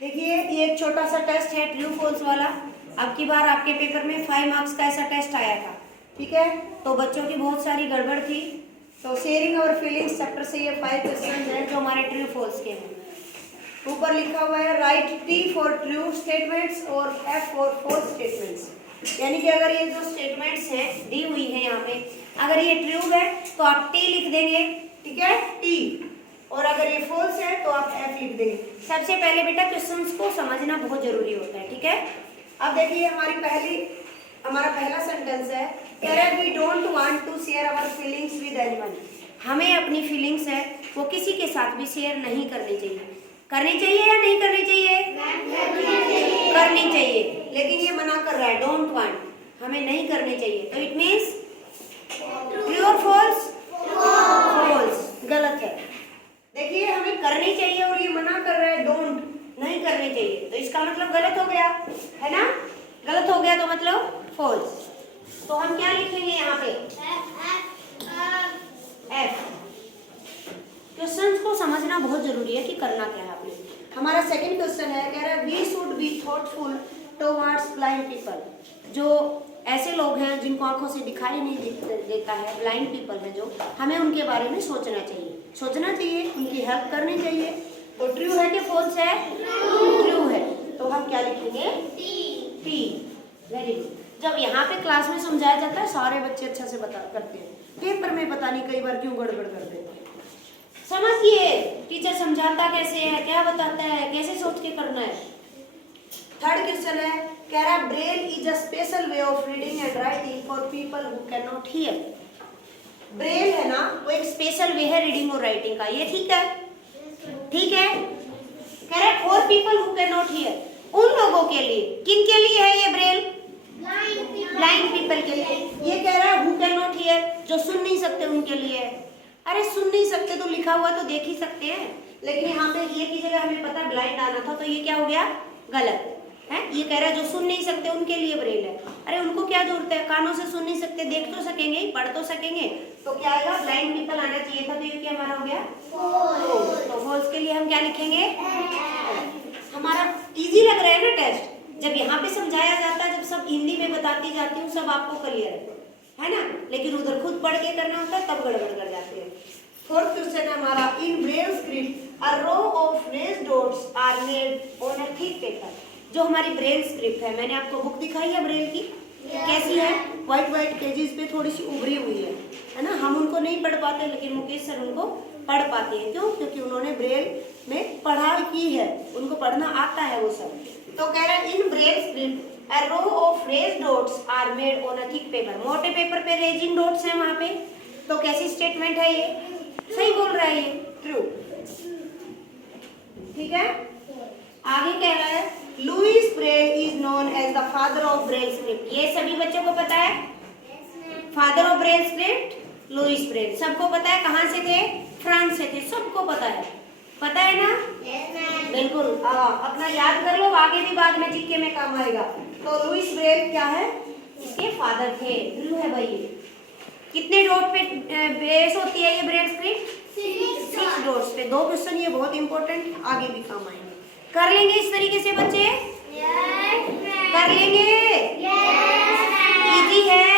देखिए ये एक छोटा सा टेस्ट है ट्रू फॉल्स वाला। अब की बार आपके पेपर में 5 मार्क्स का ऐसा टेस्ट आया था, ठीक है। तो बच्चों की बहुत सारी गड़बड़ थी, तो शेयरिंग और फीलिंग्स चैप्टर से ये 5 क्वेश्चन हैं जो हमारे ट्रू फॉल्स के हैं। ऊपर लिखा हुआ है right T for true statements और एफ फॉर फॉल्स स्टेटमेंट्स। यानी कि अगर ये जो स्टेटमेंट्स हैं दी हुई है यहाँ पे, अगर ये ट्रू है तो आप टी लिख देंगे, ठीक है, टी। और अगर ये फॉल्स है तो आप एफ लिख देंगे। सबसे पहले बेटा क्वेश्चंस को समझना बहुत जरूरी होता है, ठीक है। अब देखिए हमारा पहला सेंटेंस है, कह रहा है we don't want to share our feelings with anyone. हमें अपनी फीलिंग्स है वो किसी के साथ भी शेयर नहीं करनी चाहिए। करनी चाहिए या नहीं करनी चाहिए? करनी चाहिए, लेकिन ये मना कर रहा है, डोंट वांट, हमें नहीं करनी चाहिए। तो इट मीन्स ट्रू और फॉल्स? फॉल्स, गलत है। देखिए हमें करनी चाहिए और ये मना कर रहा है डोंट, नहीं करनी चाहिए, तो इसका मतलब गलत हो गया, है ना। गलत हो गया तो मतलब फॉल्स। तो हम क्या लिखेंगे यहाँ पे? एफ। क्वेश्चंस को समझना बहुत जरूरी है कि करना क्या है आपने। हमारा सेकंड क्वेश्चन है, कह रहा है we should be thoughtful towards blind people. जो ऐसे लोग हैं जिनको आंखों से दिखाई नहीं देता है, ब्लाइंड पीपल है जो, हमें उनके बारे में सोचना चाहिए, उनकी हेल्प करनी चाहिए। तो ट्रू है कि फॉल्स है? ट्रू है। तो हम क्या लिखेंगे? टी। Very good. जब यहाँ पे क्लास में समझाया जाता है सारे बच्चे अच्छा से करते हैं, पेपर में पता नहीं कई बार क्यों गड़बड़ कर देते हैं। समझिए टीचर समझाता कैसे है, क्या बताता है, कैसे सोच के करना है। थर्ड क्वेश्चन है, कह रहा है Braille is a special way of reading and writing for people who can not here. Braille है ना, वो एक स्पेशल वे है रीडिंग और राइटिंग का, ये ठीक है, ठीक है। कह रहा है for people who can not here, उन लोगों के लिए, किन के लिए है ये ब्रेल? ब्लाइंड पीपल के लिए। ये कह रहा है हु कैन नॉट हियर, जो सुन नहीं सकते उनके लिए। अरे सुन नहीं सकते तो लिखा हुआ तो देख ही सकते हैं, लेकिन यहाँ पे ये की जगह हमें पता ब्लाइंड आना था, तो ये क्या हो गया? गलत है। ये कह रहा है जो सुन नहीं सकते उनके लिए ब्रेल है। अरे उनको क्या जरूरत है, कानों से सुन नहीं सकते, देख तो सकेंगे, पढ़ तो सकेंगे, तो क्या आएगा? ब्लाइंड पीपल आना चाहिए था, तो ये क्या हमारा हो गया? तो फॉल्स के लिए हम क्या लिखेंगे? हमारा इजी लग रहा है ना टेस्ट, जब यहाँ पे समझाया जाता है, जब सब हिंदी में बताती जाती हूँ, सब आपको क्लियर है ना, लेकिन उधर खुद पढ़ के करना होता है तब गड़बड़ कर जाते हैं। फोर्थ क्वेश्चन है हमारा, in Braille script a row of raised dots are made on a thick paper. जो हमारी ब्रेल स्क्रिप्ट है, मैंने आपको बुक दिखाई है ब्रेल की, कैसी है? व्हाइट पेजेस पे थोड़ी सी उभरी हुई है ना। हम उनको नहीं पढ़ पाते, लेकिन मुकेश सर उनको पढ़ पाते हैं। क्यों? क्योंकि उन्होंने ब्रेल में पढ़ाई की है, उनको पढ़ना आता है वो सब। तो कह रहा है in Braille script a row of raised dots are made on a thick paper। मोटे पेपर पे रेजिंग डॉट्स हैं वहां पे, तो कैसी स्टेटमेंट है ये? सही बोल रहा है ये, ट्रू, ठीक है। आगे कह रहा है Louis Braille is known as the father of Braille script. ये सभी बच्चों को पता है, father of Braille script Louis Braille, सबको पता है। कहाँ से थे? फ्रांस से थे, सबको पता है, पता है ना? बिल्कुल, अपना याद कर लो, आगे भी बाद में जीके में काम आएगा। तो लुईस ब्रेल क्या है? इसके फादर थे। ट्रू है भाई। कितने डॉट पे बेस होती है ये ब्रेल स्क्रिप्ट? 6 डॉट्स पे। 2 क्वेश्चन ये बहुत इंपॉर्टेंट, आगे भी काम आएंगे। कर लेंगे इस तरीके से बच्चे? कर लेंगे? इजी है।